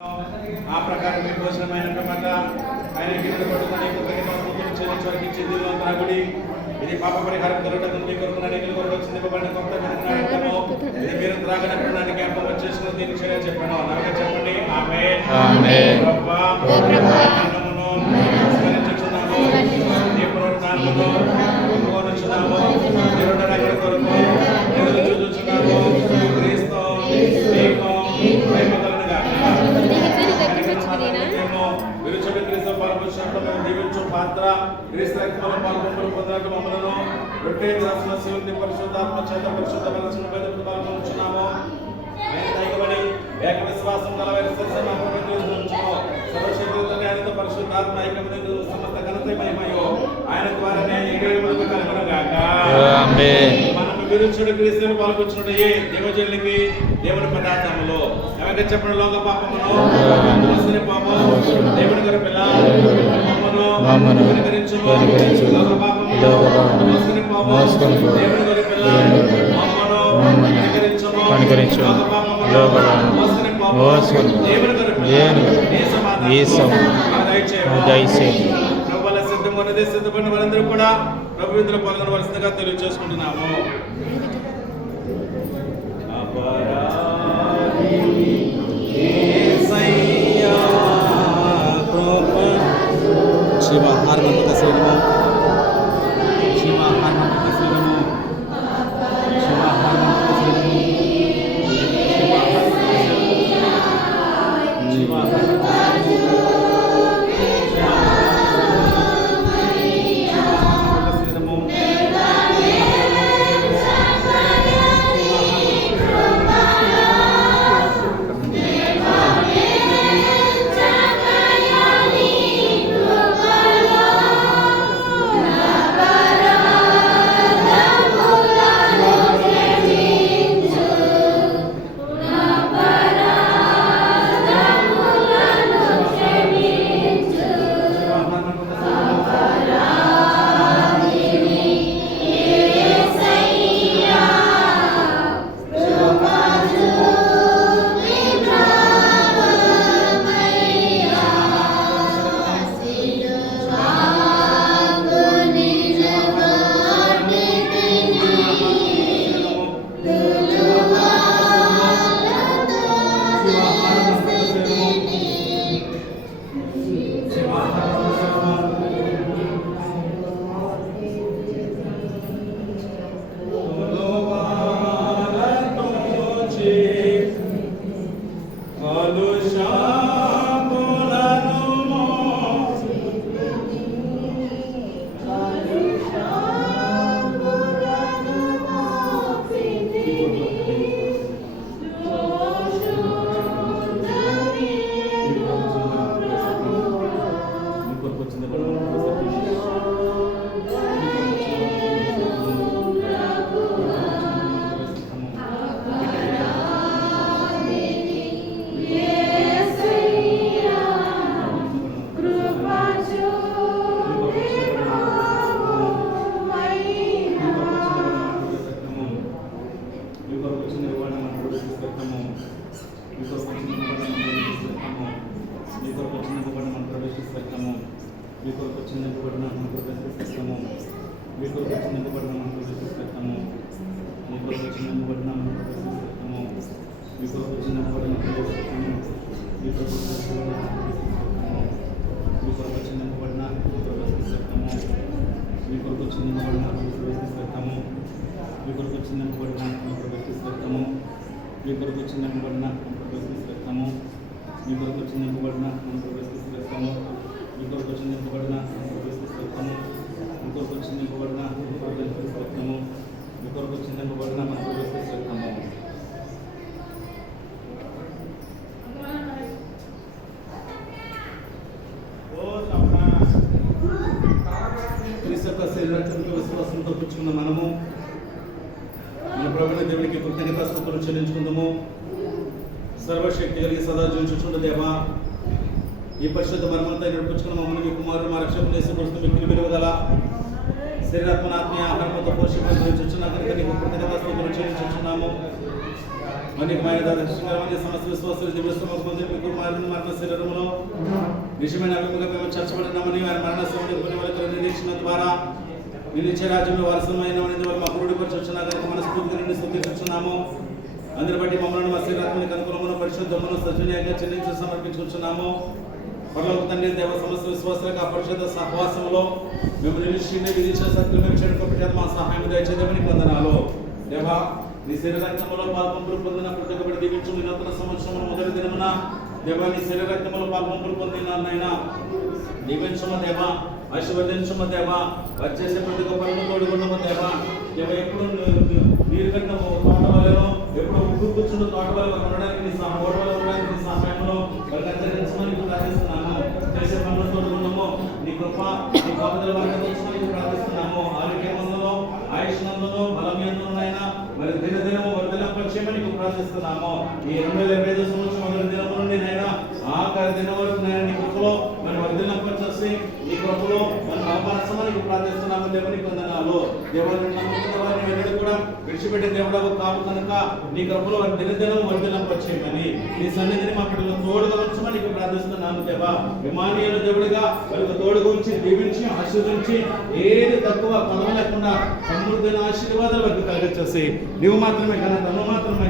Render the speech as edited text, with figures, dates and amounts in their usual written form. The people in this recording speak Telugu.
ఆ ప్రకారం మీ భోజనమైన పిమ్మట ఆయన గిన్నె పట్టుకుని చెందిలో తాగుడి. ఇది పాప పరిహారం దొరకదు మీ కొరకు అనేకల కొరకు చిందింపబడిన కొత్త విధానము. ఇది మీరు త్రాగనప్పుడు నాకు జ్ఞాపకం చేసుకుని దీన్ని చేయాలని చెప్పాను. అలాగే చెప్పండి. ఆమేన్. ఆమేన్. ప్రభువా నామమును స్మరించుచున్నాము. నీ పునరుద్ధానమును కోరుచున్నాము. నిరుడ రక్షణ కొరకు ఎదురు చూచుచున్నాము. క్రీస్తు నీకు మహిమ కలుగునుగాక. విరుచుడు క్రీస్తు పాల్పొచ్చినట్లు దీవించు పాత్ర క్రీస్తు రక్తంలో పాల్గొంటూ పొందినట్టు మమ్మలను రొట్టె దాసుల శివుని పరిశుద్ధాత్మ చేత పరిశుద్ధ మనసును బయటకు పాల్గొంటున్నాము. ఆయన దైవమని ఏక విశ్వాసం గల సర్వశక్తులతో ఆయనతో పరిశుద్ధాత్మ ఐక్యమని సమస్త ఘనత మహిమయో ఆయన ద్వారానే మనకు కలుగునుగాక. మనం విరుచుడు క్రీస్తుని పాల్గొచ్చినట్టు దేవజనులకి దేవుని పదార్థములో ఎవరికి చెప్పడం లోక పాపమును పాపం దేవుని గారి పిల్ల మమ్మను కనికరించును. లోక పాపమును దేవుని గారి పిల్ల మమ్మను కనికరించును. లోక పాపమును దేవుని గారి పిల్ల దయచేయండి. ప్రభువుల సిద్ధమన్నదే సిద్ధపడిన వారందరూ కూడా ప్రభు విందులో పాల్గొనవలసిందిగా తెలియజేసుకుంటున్నాము. శివ హార్మోనిక శ్రీరము శివ హార్మోనిక శ్రీరము శివ హార్మోనిక శ్రీరము శివ హార్మోనిక విశ్వాసంతో పుచ్చుకున్న మనము మన ప్రభువైన దేవునికి కృతజ్ఞతాస్తుతులు చెల్లించుకుందాము. సర్వశక్తి కలిగి సదా జీవించుచుండు దేవా, ఈ పరిశుద్ధ మర్మంతా నడిపించుకున్న మమ్మల్ని మీ కుమారుడు మా రక్షకుడు యేసుక్రీస్తు మిక్కిలి విలువగల శరీరాత్మనాత్మీయ ఆహారంతో పోషించుచున్న కనుక నీకు కృతజ్ఞతాస్తుతులు చెల్లించుచున్నాము. అనేకమైన దర్శనమైన సమస్త విశ్వాసాలు దివ్యస్తమకు పొంది మీకు మరణ శరీరంలో నిజమైన అభిముఖంగా మేము చర్చబడినామని ఆయన మరణ సమయంలో నిరీక్షణ ద్వారా మీ నిత్య రాజ్యంలో వారసమైన మా పురుడి పరిచి వచ్చిన కనుక మన స్ఫూర్తిని స్తుతించుచున్నాము. అందరి బట్టి మమ్మల్ని మా శరీరాత్మని అనుకూలమును పరిశుద్ధమును సజనీయంగా చెల్లించి సమర్పించుకుంటున్నాము. పరలోక తండ్రి దేవ సమస్త విశ్వాసాలకు ఆ పరిశుద్ధ సహవాసంలో మేము నిలిచింది విధించిన సత్యం మేము చెడుకోబట్టి మా సహాయం దయచేయమని వందనాలు. దేవా నీ శరీరక్తంలో పాల్పంపులు పొందిన పుట్టుకబడి దీవించు మీ నూతన సంవత్సరం మొదటి దినమున దేవా నీ శరీరక్తంలో పాల్పంపులు పొందినాన్నైనా దీవించము దేవా, ఆశీర్వదించము దేవా, వచ్చేసే ప్రతి ఒక్క పనులు తోడుకున్నాము దేవా. దేవ ఎప్పుడు నీరు కట్టిన తోట వలలో ఎప్పుడు ఉగ్గు కూర్చున్న తోట వల్ల ఉండడానికి నీ ఉండడానికి నీ సహాయంలో వాళ్ళకి అంతరించమని ప్రార్థిస్తున్నాము. చేసే పనులు తోడుకున్నాము నీ కృప నీ కాపుదల వర్గమని ప్రార్థిస్తున్నాము. ఆరోగ్యమందులో ఆయుష్నందులో బలమేందునైనా మరి దినదినము వర్ధలింపచేయమని ప్రార్థిస్తున్నాము. ఈ 2025 సంవత్సరం మొదటి దినము నుండి నైనా ఆఖరి దినం వరకు నేను నీ కృపలో మరి వర్ధలింపచేసి నీ కృపలో మనం కాపాడమని ప్రార్థిస్తున్నాము. దేవునికి వందనాలు. దేవుని నమ్ముకున్న వారిని వెనుక కూడా విడిచిపెట్టే దేవుడవు కావు కనుక నీ కృపలో దినదినం వర్ధలింపచేయమని నీ సన్నిధిని మా పిల్లలు తోడుగా ఉంచమని ప్రార్థిస్తున్నాము. దేవా విమానీయుల దేవుడిగా వారికి తోడుగా ఉంచి దీవించి ఆశీర్వదించి ఏది తక్కువ కొనలేకుండా సమృద్ధి ఆశీర్వాదాలు వారికి కలగచేసి నువ్వు మాత్రమే కనుక నువ్వు మాత్రమే